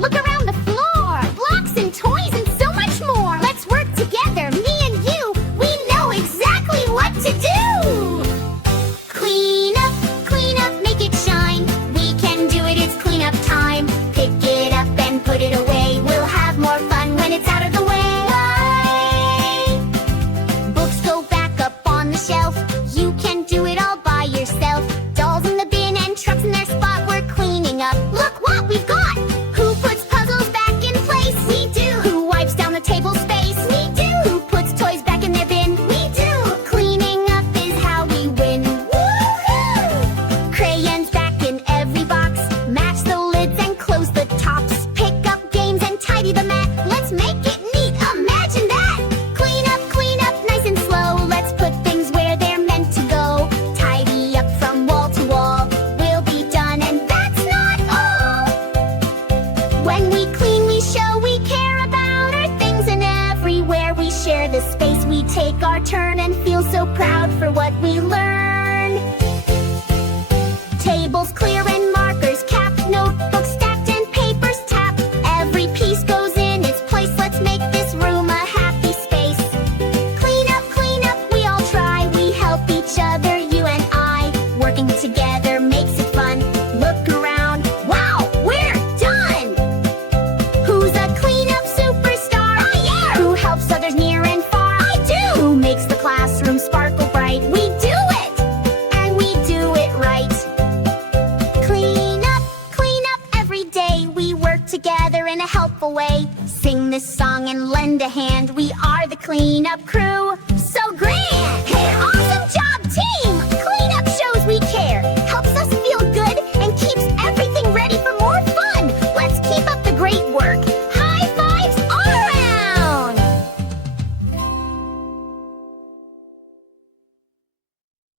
Look around the floor, blocks and toys and so much more. Let's work together, me and you. We know exactly what to do. Clean up, make it shine. We can do it, it's cleanup time. Pick it up and put it away. We'll have more fun when it's out of the way. Books go back up on the shelf. You can do it all by yourself. Dolls in the bin and trucks in their spot. We're cleaning up. Look what we've got. Who puts puzzles back in place? We do. Who wipes down the table space? We do. Who puts toys back in their bin? We do. Cleaning up is how we win. Woohoo! Crayons back in every box. Match the lids and close the tops. Pick up games and tidy the mat. Let's make it neat. Imagine that. Clean up, nice and slow. Let's put things where they're meant to go. Tidy up from wall to wall. We'll be done, and that's not all. When we clean, we show we care about our things, and everywhere we share the space, we take our turn and feel so proud for what we learn. Tables clear and markers capped, notebooks stacked and papers tapped. Every piece goes in its place. Let's make this room a happy space. Clean up, we all try. We help each other, you and I. Working together makes it fun. Look around, wow, we're done! Who's a cleanup superstar? Oh yeah! Who helps others near and far? I do! Who makes the classroom sparkle bright? We do it! And we do it right. Clean up every day. We work together in a helpful way. Sing this song and lend a hand. We are the cleanup crew. So grand! Hey,